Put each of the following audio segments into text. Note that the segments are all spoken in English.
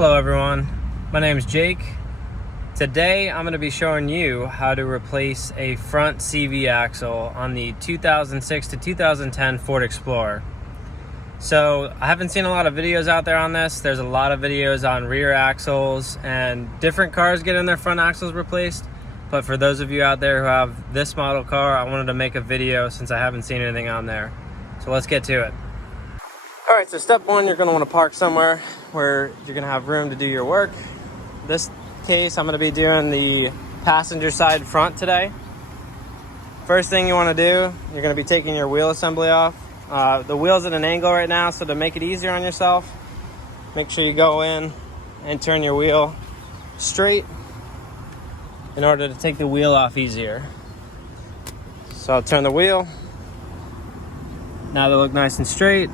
Hello everyone, my name is Jake. Today I'm going to be showing you how to replace a front CV axle on the 2006 to 2010 Ford Explorer. So I haven't seen a lot of videos out there on this. There's a lot of videos on rear axles and different cars getting their front axles replaced. But for those of you out there who have this model car, I wanted to make a video since I haven't seen anything on there. So let's get to it. All right, so step one, you're going to want to park somewhere where you're going to have room to do your work. In this case, I'm going to be doing the passenger side front today. First thing you want to do, you're going to be taking your wheel assembly off. The wheel's at an angle right now, so to make it easier on yourself, make sure you go in and turn your wheel straight in order to take the wheel off easier. So I'll turn the wheel. Now they look nice and straight.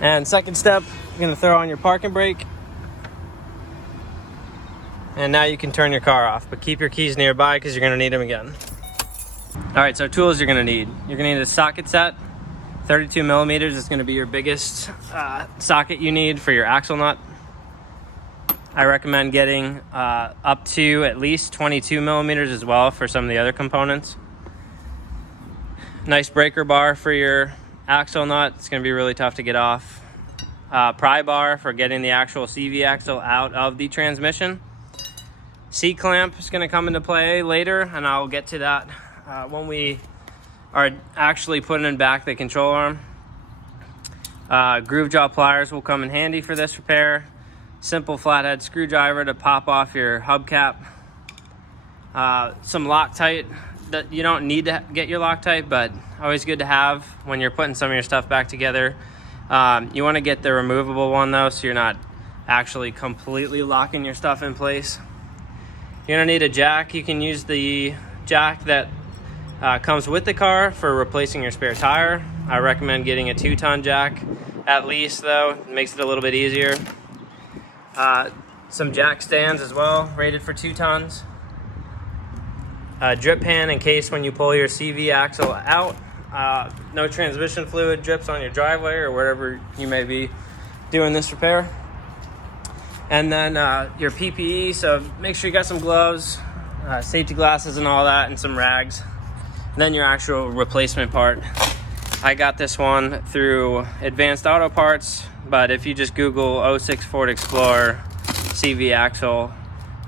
And second step, you're going to throw on your parking brake. And now you can turn your car off, but keep your keys nearby because you're going to need them again. All right, so tools you're going to need. You're going to need a socket set. 32 millimeters is going to be your biggest socket you need for your axle nut. I recommend getting up to at least 22 millimeters as well for some of the other components. Nice breaker bar for your axle nut. It's going to be really tough to get off. Pry bar for getting the actual CV axle out of the transmission. C-clamp is going to come into play later, and I'll get to that when we are actually putting back the control arm. Groove jaw pliers will come in handy for this repair. Simple flathead screwdriver to pop off your hubcap. Some Loctite. That you don't need to get your Loctite, but always good to have when you're putting some of your stuff back together. You want to get the removable one though, so you're not actually completely locking your stuff in place. You're gonna need a jack. You can use the jack that comes with the car for replacing your spare tire. I recommend getting a 2-ton jack at least though. It makes it a little bit easier. Some jack stands as well, rated for 2 tons. Drip pan in case when you pull your CV axle out, no transmission fluid drips on your driveway or wherever you may be doing this repair. And then your PPE, so make sure you got some gloves, safety glasses and all that, and some rags. And then your actual replacement part. I got this one through Advanced Auto Parts, but if you just Google 06 Ford Explorer CV axle,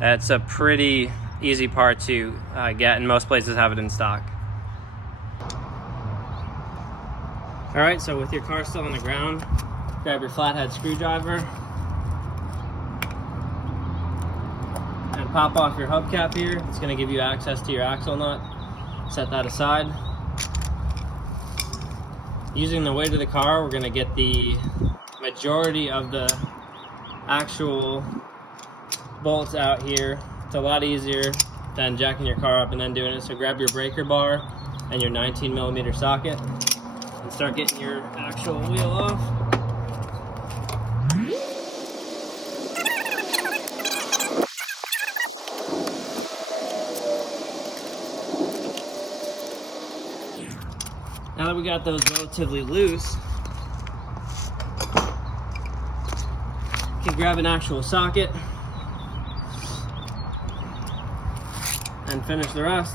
it's a pretty easy part to get, and most places have it in stock. All right, so with your car still on the ground, grab your flathead screwdriver and pop off your hubcap here. It's going to give you access to your axle nut. Set that aside. Using the weight of the car, we're going to get the majority of the actual bolts out here. It's a lot easier than jacking your car up and then doing it. So grab your breaker bar and your 19 millimeter socket and start getting your actual wheel off. Now that we got those relatively loose, you can grab an actual socket and finish the rest.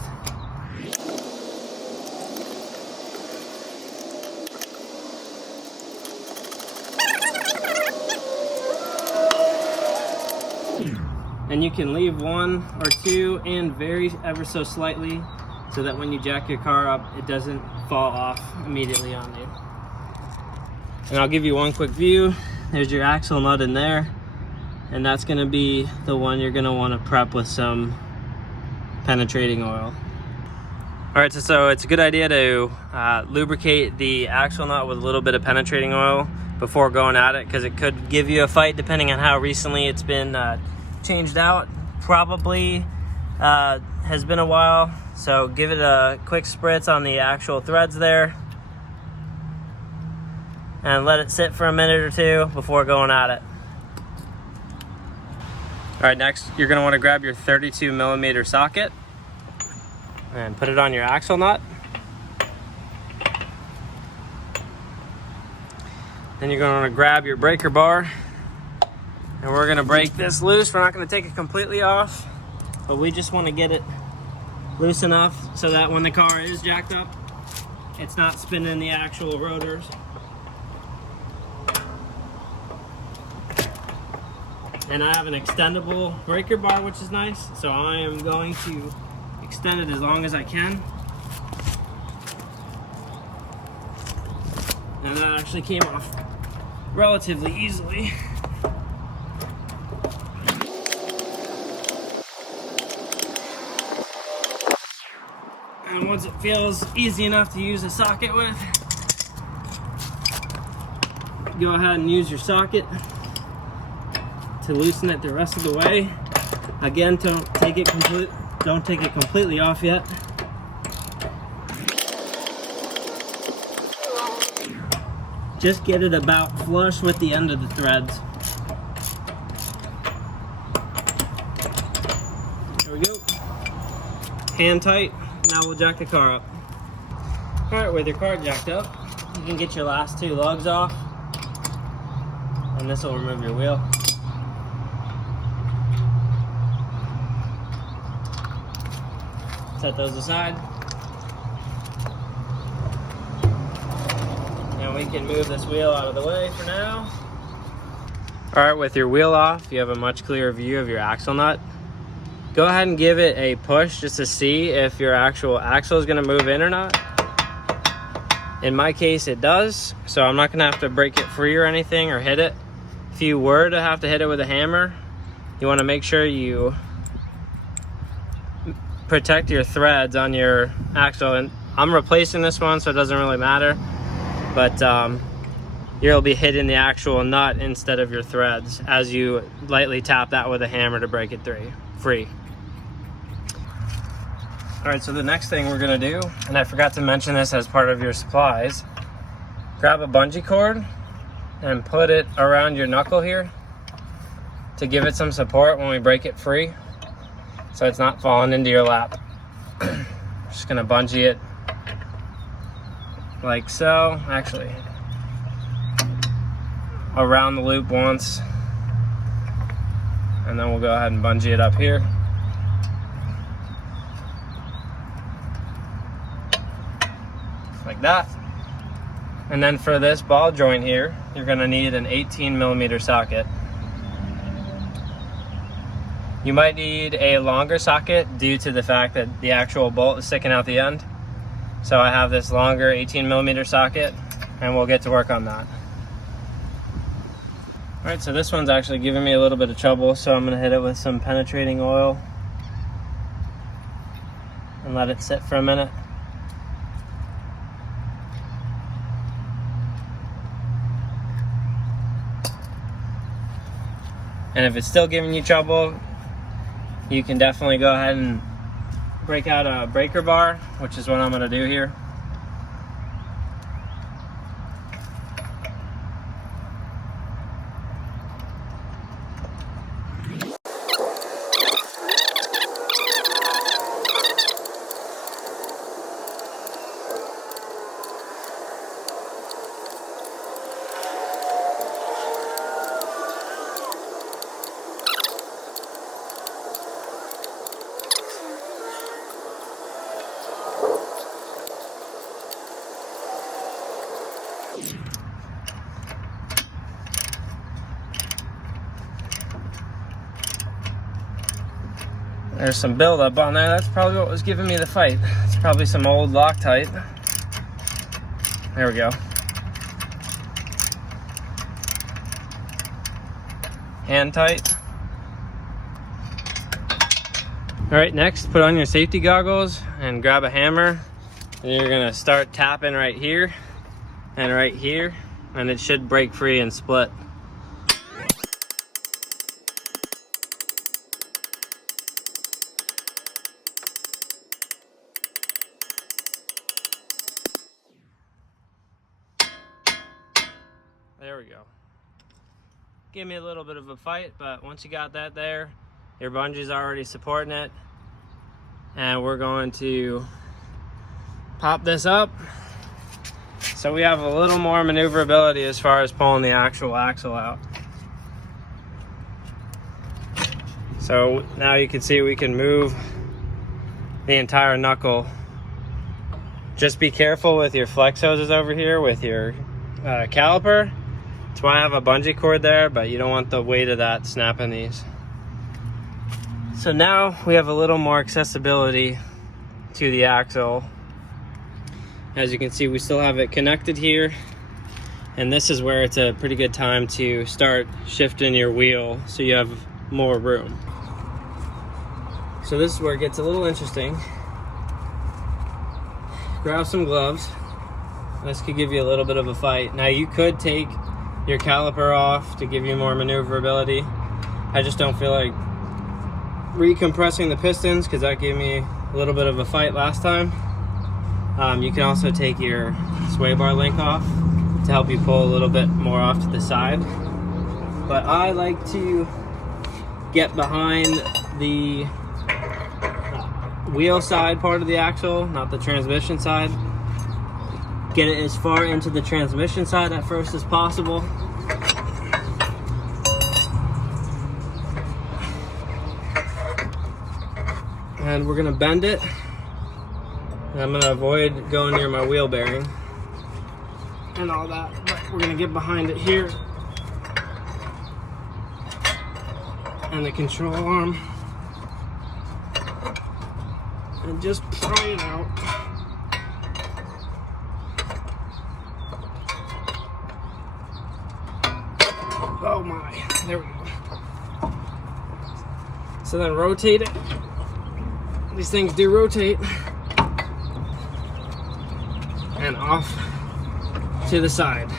And you can leave one or two and vary ever so slightly so that when you jack your car up, it doesn't fall off immediately on you. And I'll give you one quick view. There's your axle nut in there, and that's gonna be the one you're gonna wanna prep with some penetrating oil. All right, so it's a good idea to lubricate the axle nut with a little bit of penetrating oil before going at it, because it could give you a fight depending on how recently it's been changed out. Probably has been a while, so give it a quick spritz on the actual threads there and let it sit for a minute or two before going at it. All right, next you're gonna wanna grab your 32 millimeter socket and put it on your axle nut. Then you're going to grab your breaker bar, and we're going to break this loose. We're not going to take it completely off, but we just want to get it loose enough so that when the car is jacked up, it's not spinning the actual rotors. And I have an extendable breaker bar, which is nice, so I am going to extend it as long as I can. And that actually came off relatively easily. And once it feels easy enough to use a socket with, go ahead and use your socket to loosen it the rest of the way. Again, don't take it completely off yet. Just get it about flush with the end of the threads. There we go. Hand tight. Now we'll jack the car up. Alright, with your car jacked up, you can get your last two lugs off, and this will remove your wheel. Set those aside. And we can move this wheel out of the way for now. Alright, with your wheel off, you have a much clearer view of your axle nut. Go ahead and give it a push just to see if your actual axle is going to move in or not. In my case, it does, so I'm not going to have to break it free or anything or hit it. If you were to have to hit it with a hammer, you want to make sure you protect your threads on your axle. And I'm replacing this one, so it doesn't really matter, but you'll be hitting the actual nut instead of your threads as you lightly tap that with a hammer to break it free. All right, so the next thing we're gonna do, and I forgot to mention this as part of your supplies, grab a bungee cord and put it around your knuckle here to give it some support when we break it free, so it's not falling into your lap. Just gonna bungee it like so. Actually, around the loop once, and then we'll go ahead and bungee it up here. Like that. And then for this ball joint here, you're gonna need an 18mm socket. You might need a longer socket due to the fact that the actual bolt is sticking out the end. So I have this longer 18mm socket, and we'll get to work on that. All right, so this one's actually giving me a little bit of trouble, so I'm gonna hit it with some penetrating oil and let it sit for a minute. And if it's still giving you trouble, you can definitely go ahead and break out a breaker bar, which is what I'm gonna do here. There's some buildup on there. That's probably what was giving me the fight. It's probably some old Loctite. There we go. Hand tight. All right, next, put on your safety goggles and grab a hammer. And you're gonna start tapping right here and right here, and it should break free and split. There we go. Give me a little bit of a fight, but once you got that there, your bungee's already supporting it. And we're going to pop this up, So we have a little more maneuverability as far as pulling the actual axle out. So now you can see we can move the entire knuckle. Just be careful with your flex hoses over here with your caliper. That's why I have a bungee cord there, but you don't want the weight of that snapping these. So now we have a little more accessibility to the axle. As you can see, we still have it connected here, and this is where it's a pretty good time to start shifting your wheel so you have more room. So this is where it gets a little interesting. Grab some gloves. This could give you a little bit of a fight. Now you could take your caliper off to give you more maneuverability. I just don't feel like recompressing the pistons because that gave me a little bit of a fight last time. You can also take your sway bar link off to help you pull a little bit more off to the side. But I like to get behind the wheel side part of the axle, not the transmission side. Get it as far into the transmission side at first as possible. And we're gonna bend it. And I'm gonna avoid going near my wheel bearing and all that, but we're gonna get behind it here. And the control arm. And just pry it out. Oh my, there we go. So then rotate it. These things do rotate. And off to the side.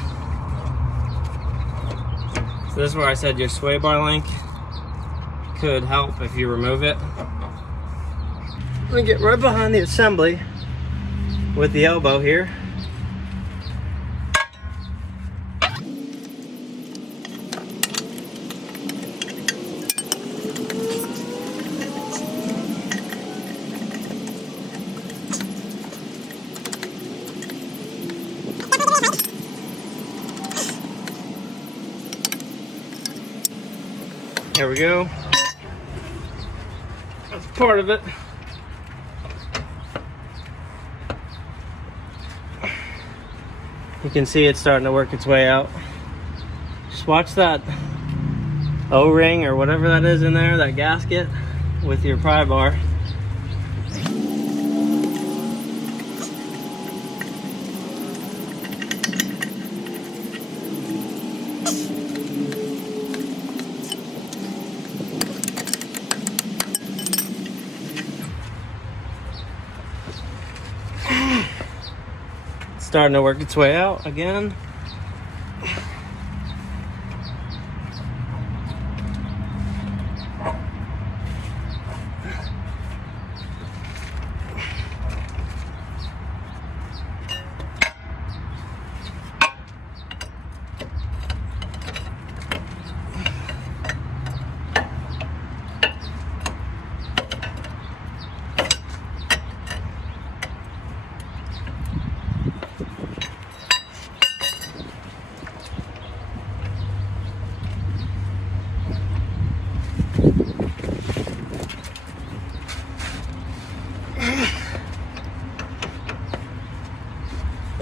So this is where I said your sway bar link could help if you remove it. I'm gonna get right behind the assembly with the elbow here. There we go. That's part of it. You can see it's starting to work its way out. Just watch that O-ring or whatever that is in there, that gasket, with your pry bar. Starting to work its way out again.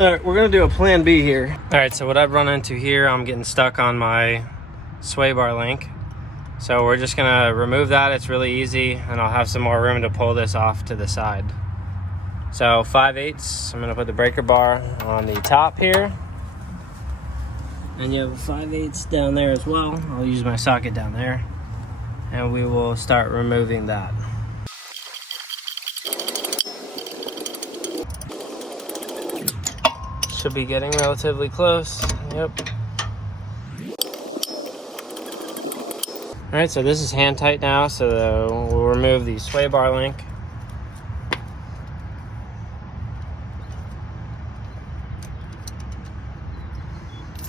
All right, we're gonna do a plan B here. All right, so what I've run into here, I'm getting stuck on my sway bar link. So we're just gonna remove that. It's really easy, and I'll have some more room to pull this off to the side. So 5/8, I'm gonna put the breaker bar on the top here. And you have a 5/8 down there as well. I'll use my socket down there. And we will start removing that. Should be getting relatively close. Yep. All right, so this is hand tight now, so we'll remove the sway bar link.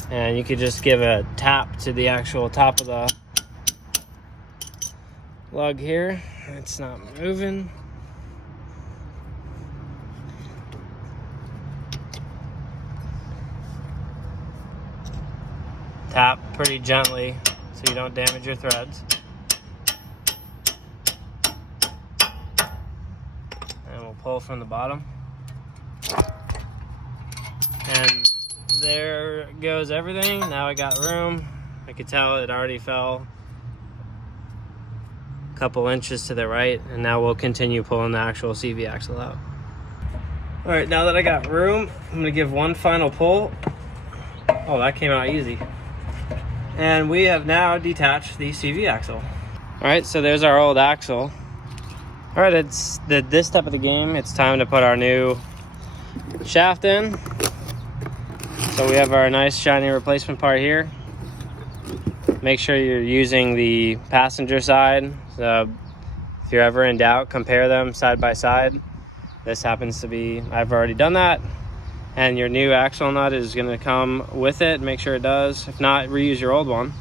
And you could just give a tap to the actual top of the lug here. It's not moving. pretty gently so you don't damage your threads. And we'll pull from the bottom. And there goes everything. Now I got room. I could tell it already fell a couple inches to the right, and now we'll continue pulling the actual CV axle out. All right, now that I got room, I'm gonna give one final pull. Oh, that came out easy. And we have now detached the CV axle. All right, so there's our old axle. All right, it's this step of the game. It's time to put our new shaft in. So we have our nice shiny replacement part here. Make sure you're using the passenger side. So if you're ever in doubt, compare them side by side. This happens to be, I've already done that. And your new axle nut is gonna come with it. Make sure it does. If not, reuse your old one.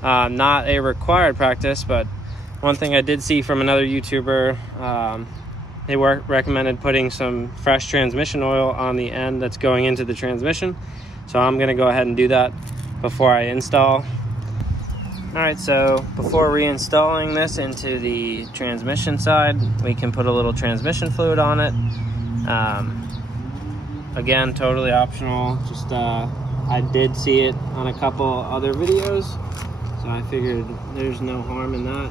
Not a required practice, but one thing I did see from another YouTuber, they recommended putting some fresh transmission oil on the end that's going into the transmission. So I'm gonna go ahead and do that before I install. All right, so before reinstalling this into the transmission side, we can put a little transmission fluid on it. Again, totally optional. Just I did see it on a couple other videos, so I figured there's no harm in that.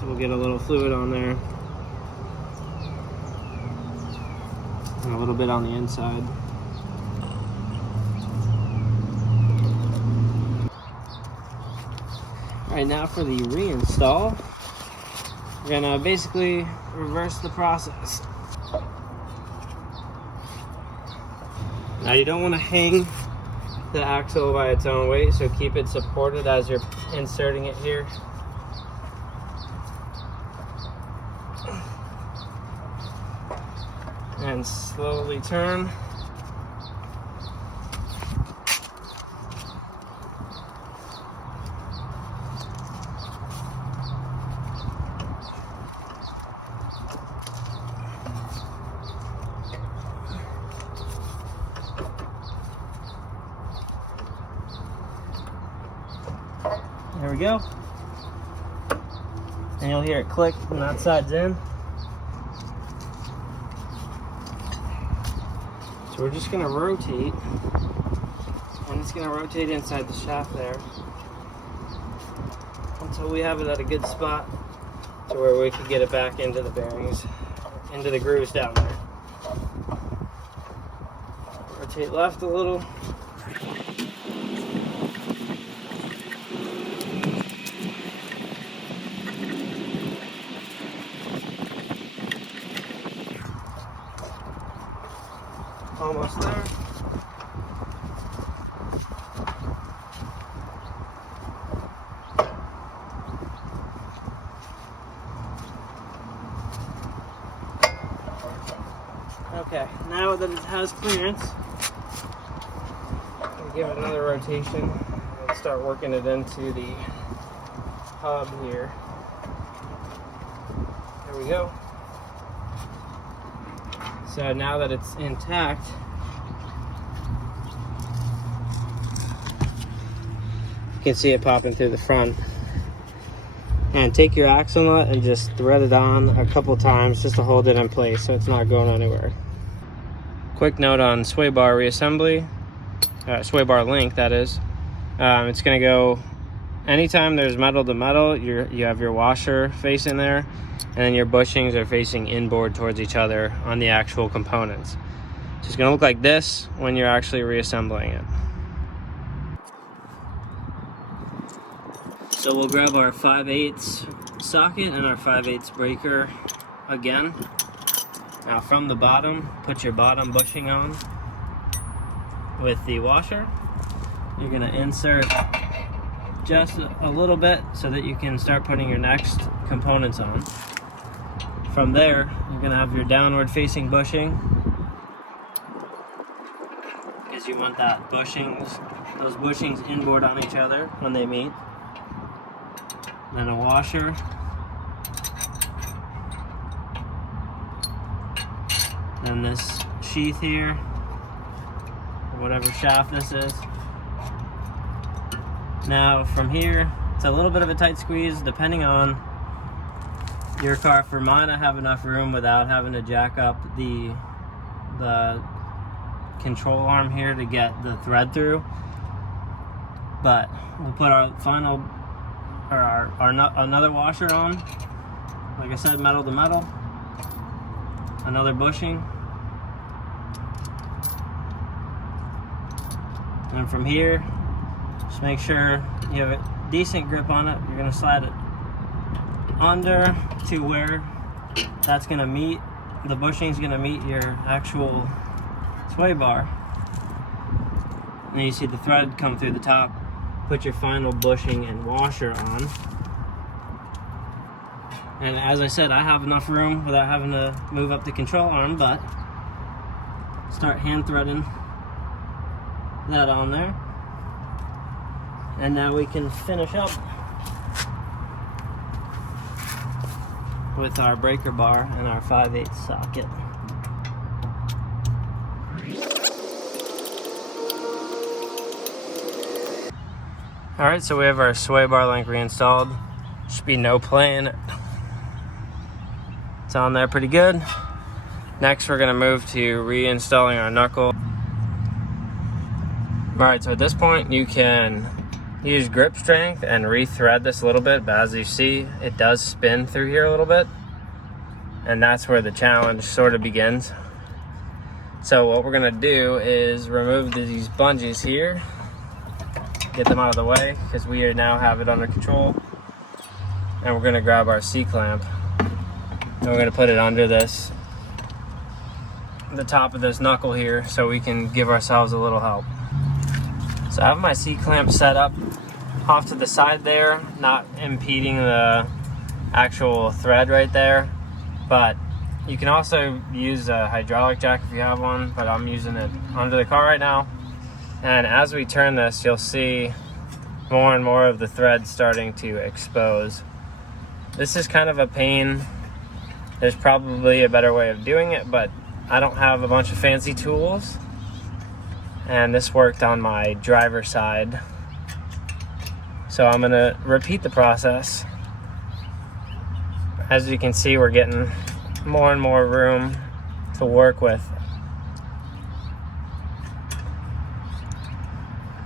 So we'll get a little fluid on there. And a little bit on the inside. All right, now for the reinstall, we're gonna basically reverse the process. Now you don't want to hang the axle by its own weight, so keep it supported as you're inserting it here. And slowly turn. There we go. And you'll hear it click when that side's in. So we're just gonna rotate, and it's gonna rotate inside the shaft there until we have it at a good spot to where we can get it back into the bearings, into the grooves down there. Rotate left a little. Almost there. Okay, now that it has clearance, we'll give it another rotation and start working it into the hub here. There we go. So now that it's intact, you can see it popping through the front. And take your axle nut and just thread it on a couple times just to hold it in place so it's not going anywhere. Quick note on sway bar reassembly, sway bar link that is. It's gonna go, anytime there's metal to metal, you have your washer facing there, and then your bushings are facing inboard towards each other on the actual components. So it's gonna look like this when you're actually reassembling it. So we'll grab our 5/8 socket and our 5/8 breaker again. Now from the bottom, put your bottom bushing on with the washer. You're gonna insert just a little bit so that you can start putting your next components on. From there, you're gonna have your downward facing bushing, because you want those bushings inboard on each other when they meet. Then a washer. Then this sheath here, or whatever shaft this is. Now from here, it's a little bit of a tight squeeze depending on your car. For mine, I have enough room without having to jack up the control arm here to get the thread through. But we'll put our final, or another washer on. Like I said, metal to metal. Another bushing. And from here, just make sure you have a decent grip on it. You're gonna slide it under to where that's gonna meet, the bushing's gonna meet your actual sway bar. And then you see the thread come through the top. Put your final bushing and washer on. And as I said, I have enough room without having to move up the control arm, but start hand threading that on there. And now we can finish up with our breaker bar and our 5/8 socket. Alright, so we have our sway bar link reinstalled. Should be no playing. It's on there pretty good. Next, we're gonna move to reinstalling our knuckle. Alright, so at this point, you can use grip strength and re-thread this a little bit, but as you see, it does spin through here a little bit. And that's where the challenge sort of begins. So what we're gonna do is remove these bungees here, get them out of the way, because we now have it under control. And we're gonna grab our C-clamp, and we're gonna put it under this, the top of this knuckle here, so we can give ourselves a little help. So I have my C-clamp set up off to the side there, not impeding the actual thread right there. But you can also use a hydraulic jack if you have one, but I'm using it under the car right now. And as we turn this, you'll see more and more of the thread starting to expose. This is kind of a pain. There's probably a better way of doing it, but I don't have a bunch of fancy tools. And this worked on my driver's side. So I'm gonna repeat the process. As you can see, we're getting more and more room to work with.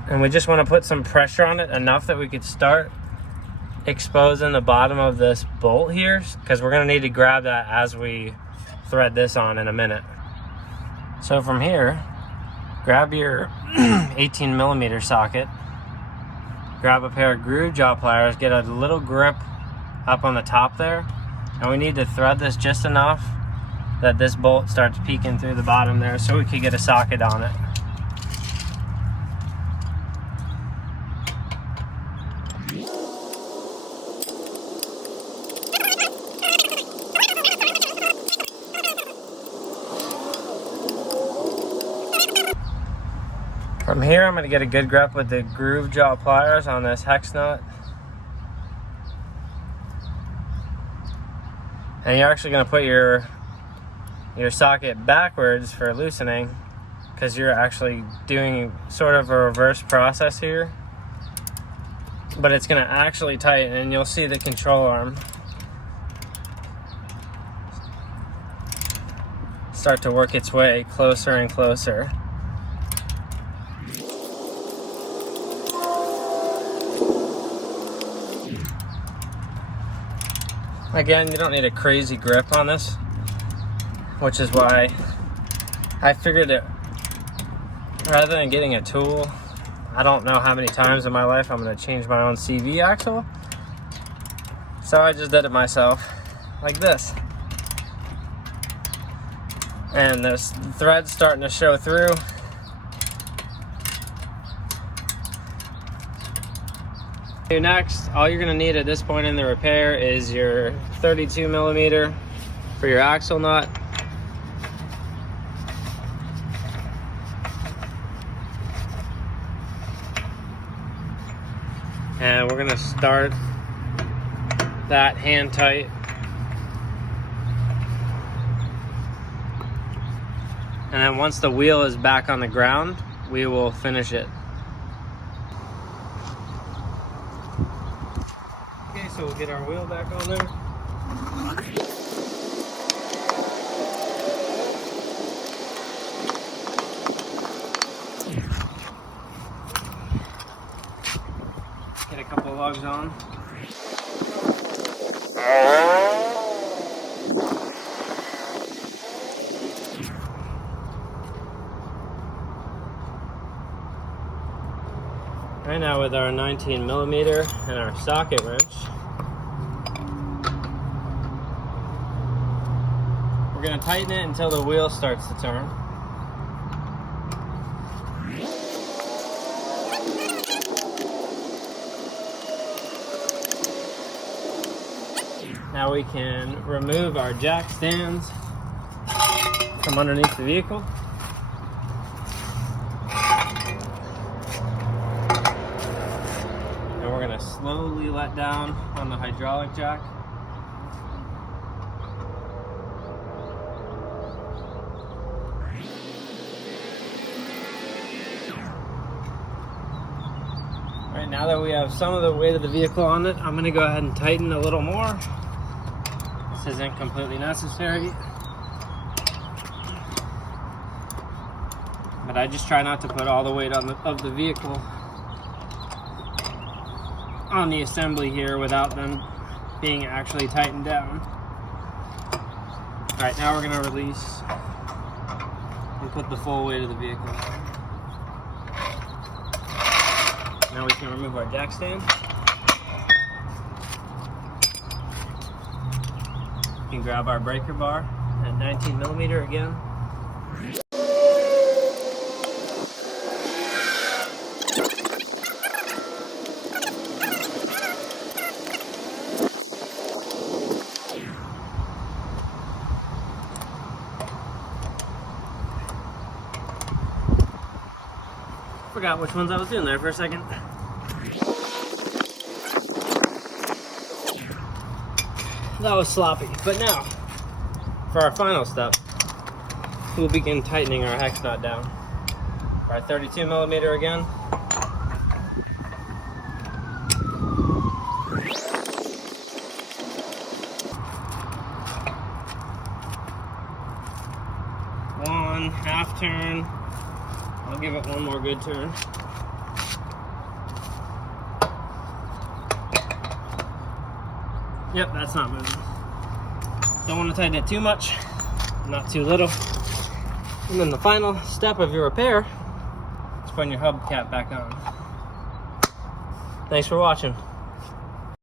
And we just want to put some pressure on it, enough that we could start exposing the bottom of this bolt here, because we're going to need to grab that as we thread this on in a minute. So from here, grab your 18mm socket, grab a pair of groove jaw pliers, get a little grip up on the top there, and we need to thread this just enough that this bolt starts peeking through the bottom there so we could get a socket on it. From here, I'm going to get a good grip with the groove jaw pliers on this hex nut. And you're actually going to put your socket backwards for loosening, because you're actually doing sort of a reverse process here. But it's going to actually tighten, and you'll see the control arm start to work its way closer and closer. Again, you don't need a crazy grip on this, which is why I figured it, rather than getting a tool, I don't know how many times in my life I'm going to change my own CV axle. So I just did it myself, like this. And this thread's starting to show through. Next, all you're going to need at this point in the repair is your 32mm for your axle nut. And we're going to start that hand tight. And then once the wheel is back on the ground, we will finish it. so we'll get our wheel back on there. Get a couple of lugs on. Right now with our 19mm and our socket wrench, we're going to tighten it until the wheel starts to turn. Now we can remove our jack stands from underneath the vehicle. And we're going to slowly let down on the hydraulic jack. All right, now that we have some of the weight of the vehicle on it, I'm going to go ahead and tighten a little more. This isn't completely necessary, but I just try not to put all the weight of the vehicle on the assembly here without them being actually tightened down. All right, now we're going to release and put the full weight of the vehicle on. Now we can remove our jack stand. We can grab our breaker bar at 19mm again. Forgot which ones I was doing there for a second. That was sloppy, but now for our final step, we'll begin tightening our hex nut down. For our 32mm again. One half turn. I'll give it one more good turn. Yep, that's not moving. Don't want to tighten it too much, not too little. And then the final step of your repair is putting your hubcap back on. Thanks for watching.